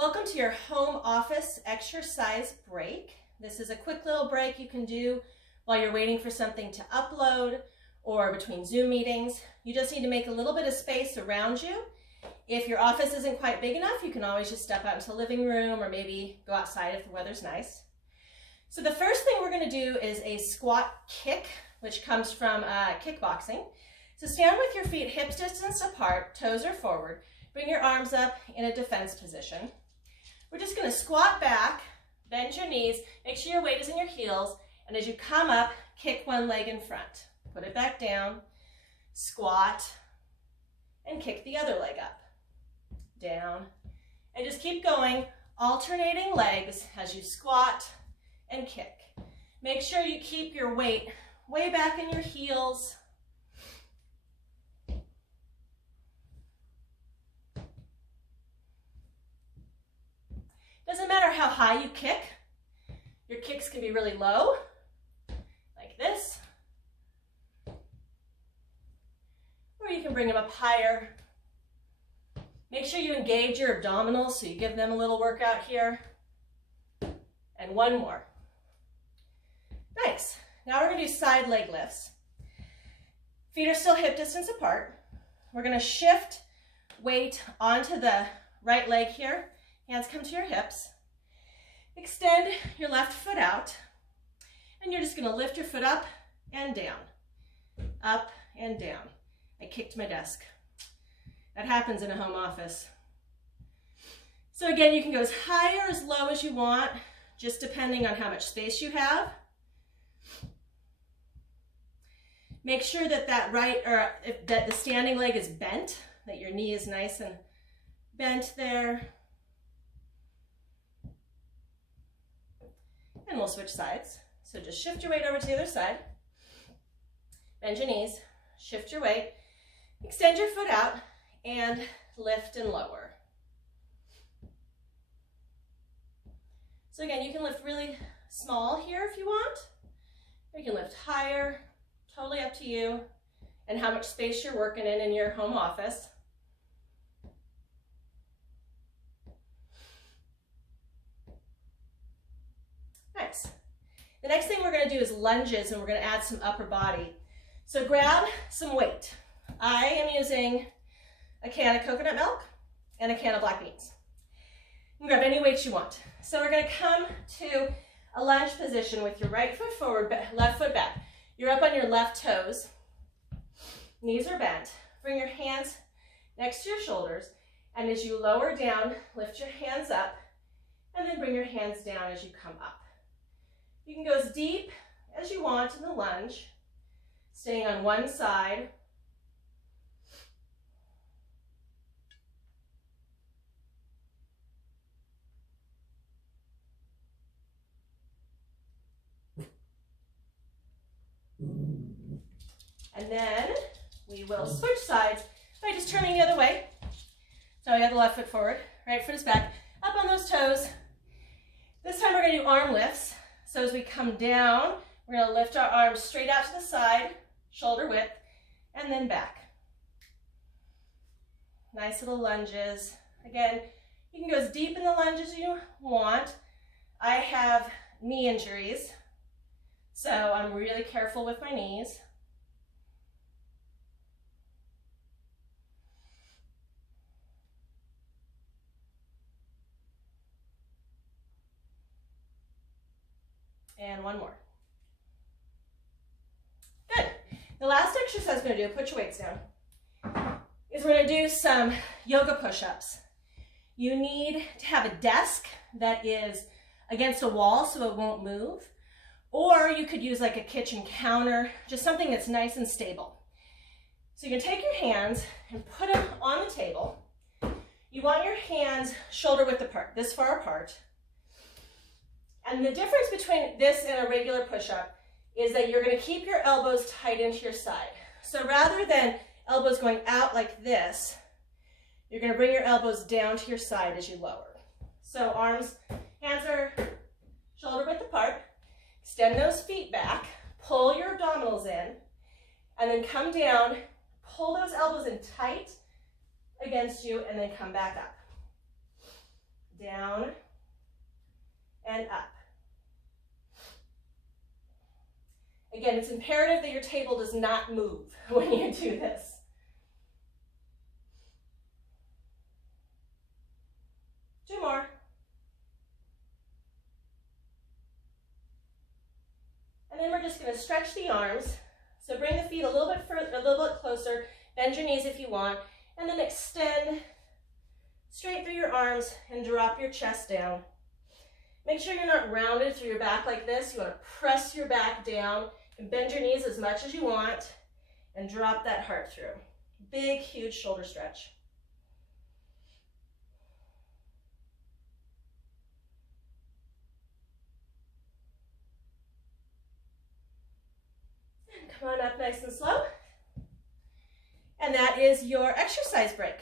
Welcome to your home office exercise break. This is a quick little break you can do while you're waiting for something to upload or between Zoom meetings. You just need to make a little bit of space around you. If your office isn't quite big enough, you can always just step out into the living room or maybe go outside if the weather's nice. So the first thing we're going to do is a squat kick, which comes from kickboxing. So stand with your feet hips distance apart, toes are forward. Bring your arms up in a defense position. We're just going to squat back, bend your knees, make sure your weight is in your heels, and as you come up, kick one leg in front. Put it back down, squat, and kick the other leg up, down, and just keep going, alternating legs as you squat and kick. Make sure you keep your weight way back in your heels. Doesn't matter how high you kick. Your kicks can be really low, like this. Or you can bring them up higher. Make sure you engage your abdominals so you give them a little workout here. And one more. Nice. Now we're going to do side leg lifts. Feet are still hip distance apart. We're going to shift weight onto the right leg here. Hands come to your hips. Extend your left foot out. And you're just going to lift your foot up and down. Up and down. I kicked my desk. That happens in a home office. So again, you can go as high or as low as you want, just depending on how much space you have. Make sure that that the standing leg is bent, that your knee is nice and bent there. And we'll switch sides. So just shift your weight over to the other side. Bend your knees, shift your weight, extend your foot out, and lift and lower. So again, you can lift really small here if you want. Or you can lift higher, totally up to you, and how much space you're working in your home office. Nice. The next thing we're going to do is lunges, and we're going to add some upper body. So grab some weight. I am using a can of coconut milk and a can of black beans. You can grab any weights you want. So we're going to come to a lunge position with your right foot forward, left foot back. You're up on your left toes. Knees are bent. Bring your hands next to your shoulders, and as you lower down, lift your hands up, and then bring your hands down as you come up. You can go as deep as you want in the lunge, staying on one side. And then we will switch sides by just turning the other way. So I got the left foot forward, right foot is back, up on those toes. This time we're going to do arm lifts. So as we come down, we're going to lift our arms straight out to the side, shoulder width, and then back. Nice little lunges. Again, you can go as deep in the lunge as you want. I have knee injuries, so I'm really careful with my knees. And one more. Good. The last exercise we're going to do, put your weights down, is we're going to do some yoga push-ups. You need to have a desk that is against a wall so it won't move, or you could use like a kitchen counter, just something that's nice and stable. So you're going to take your hands and put them on the table. You want your hands shoulder width apart, this far apart. And the difference between this and a regular push-up is that you're going to keep your elbows tight into your side. So rather than elbows going out like this, you're going to bring your elbows down to your side as you lower. So hands are shoulder width apart. Extend those feet back, pull your abdominals in, and then come down, pull those elbows in tight against you, and then come back up. down, and up. Again, it's imperative that your table does not move when you do this. Two more. And then we're just going to stretch the arms. So bring the feet a little bit further, a little bit closer. Bend your knees if you want, and then extend straight through your arms and drop your chest down. Make sure you're not rounded through your back like this. You want to press your back down and bend your knees as much as you want and drop that heart through. Big, huge shoulder stretch. And come on up nice and slow. And that is your exercise break.